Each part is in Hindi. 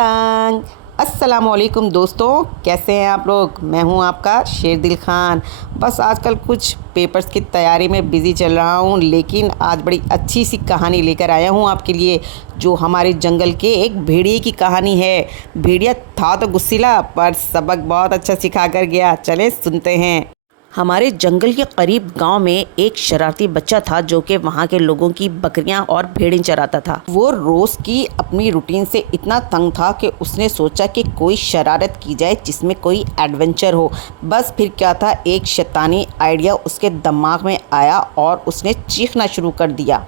रंग। अस्सलाम वालेकुम दोस्तों, कैसे हैं आप लोग। मैं हूं आपका शेर दिल खान। बस आजकल कुछ पेपर्स की तैयारी में बिज़ी चल रहा हूं, लेकिन आज बड़ी अच्छी सी कहानी लेकर आया हूं आपके लिए, जो हमारे जंगल के एक भेड़िए की कहानी है। भेड़िया था तो गुस्सीला, पर सबक बहुत अच्छा सिखा कर गया। चलें सुनते हैं। हमारे जंगल के करीब गांव में एक शरारती बच्चा था, जो कि वहां के लोगों की बकरियां और भेड़ें चराता था। वो रोज़ की अपनी रूटीन से इतना तंग था कि उसने सोचा कि कोई शरारत की जाए जिसमें कोई एडवेंचर हो। बस फिर क्या था, एक शैतानी आइडिया उसके दिमाग में आया और उसने चीखना शुरू कर दिया।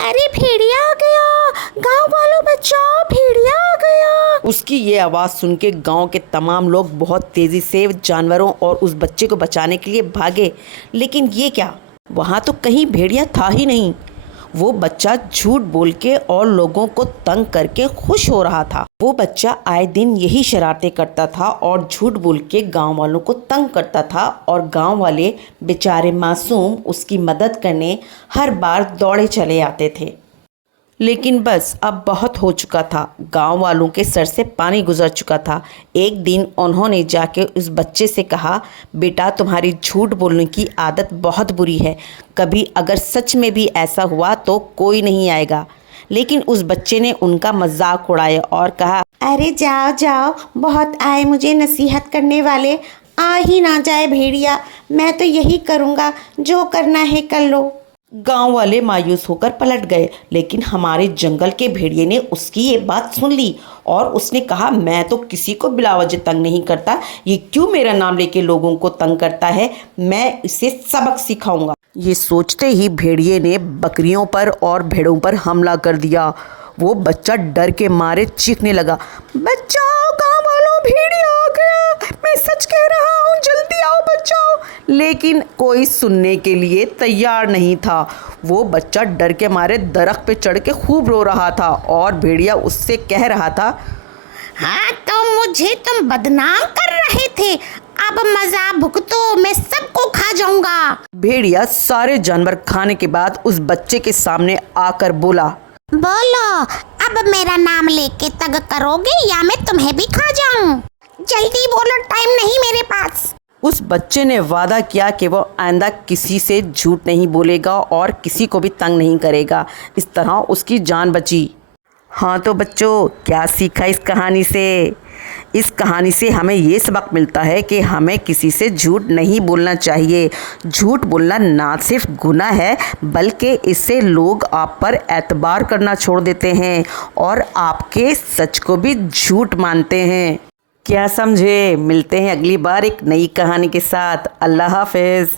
अरे भेड़िया आ गया, गांव वालों बचाओ, भेड़िया आ गया। उसकी ये आवाज़ सुन के गाँव के तमाम लोग बहुत तेज़ी से जानवरों और उस बच्चे को बचाने के लिए भागे, लेकिन ये क्या, वहाँ तो कहीं भेड़िया था ही नहीं। वो बच्चा झूठ बोल के और लोगों को तंग करके खुश हो रहा था। वो बच्चा आए दिन यही शरारतें करता था और झूठ बोल के गाँव वालों को तंग करता था, और गाँव वाले बेचारे मासूम उसकी मदद करने हर बार दौड़े चले आते थे। लेकिन बस अब बहुत हो चुका था। गांव वालों के सर से पानी गुजर चुका था। एक दिन उन्होंने जाके उस बच्चे से कहा, बेटा तुम्हारी झूठ बोलने की आदत बहुत बुरी है, कभी अगर सच में भी ऐसा हुआ तो कोई नहीं आएगा। लेकिन उस बच्चे ने उनका मजाक उड़ाया और कहा, अरे जाओ जाओ, बहुत आए मुझे नसीहत करने वाले, आ ही ना जाए भेड़िया, मैं तो यही करूँगा, जो करना है कर लो। गांव वाले मायूस होकर पलट गए, लेकिन हमारे जंगल के भेड़िए ने उसकी ये बात सुन ली और उसने कहा, मैं तो किसी को बिला वजह तंग नहीं करता, ये क्यों मेरा नाम लेके लोगों को तंग करता है, मैं इसे सबक सिखाऊंगा। ये सोचते ही भेड़िए ने बकरियों पर और भेड़ों पर हमला कर दिया। वो बच्चा डर के मारे चीखने लगा, बचाओ गाँव वालों, भेड़िया आ गया, मैं सच कह रहा हूँ, जल्दी आओ बचाओ। लेकिन कोई सुनने के लिए तैयार नहीं था। वो बच्चा डर के मारे दरख्त पे चढ़ के खूब रो रहा था और भेड़िया उससे कह रहा था, हाँ तो मुझे तुम बदनाम कर रहे थे, अब मजा भुगतो, मैं सबको खा जाऊंगा। भेड़िया सारे जानवर खाने के बाद उस बच्चे के सामने आकर बोला, बोलो, अब मेरा नाम लेके तंग करोगे या मैं तुम्हें भी खा जाऊं? जल्दी बोलो, टाइम नहीं मेरे पास। उस बच्चे ने वादा किया कि वो आइंदा किसी से झूठ नहीं बोलेगा और किसी को भी तंग नहीं करेगा। इस तरह उसकी जान बची। हाँ तो बच्चों, क्या सीखा इस कहानी से? इस कहानी से हमें ये सबक मिलता है कि हमें किसी से झूठ नहीं बोलना चाहिए। झूठ बोलना ना सिर्फ गुनाह है, बल्कि इससे लोग आप पर एतबार करना छोड़ देते हैं और आपके सच को भी झूठ मानते हैं। क्या समझे? मिलते हैं अगली बार एक नई कहानी के साथ। अल्लाह हाफ़िज़।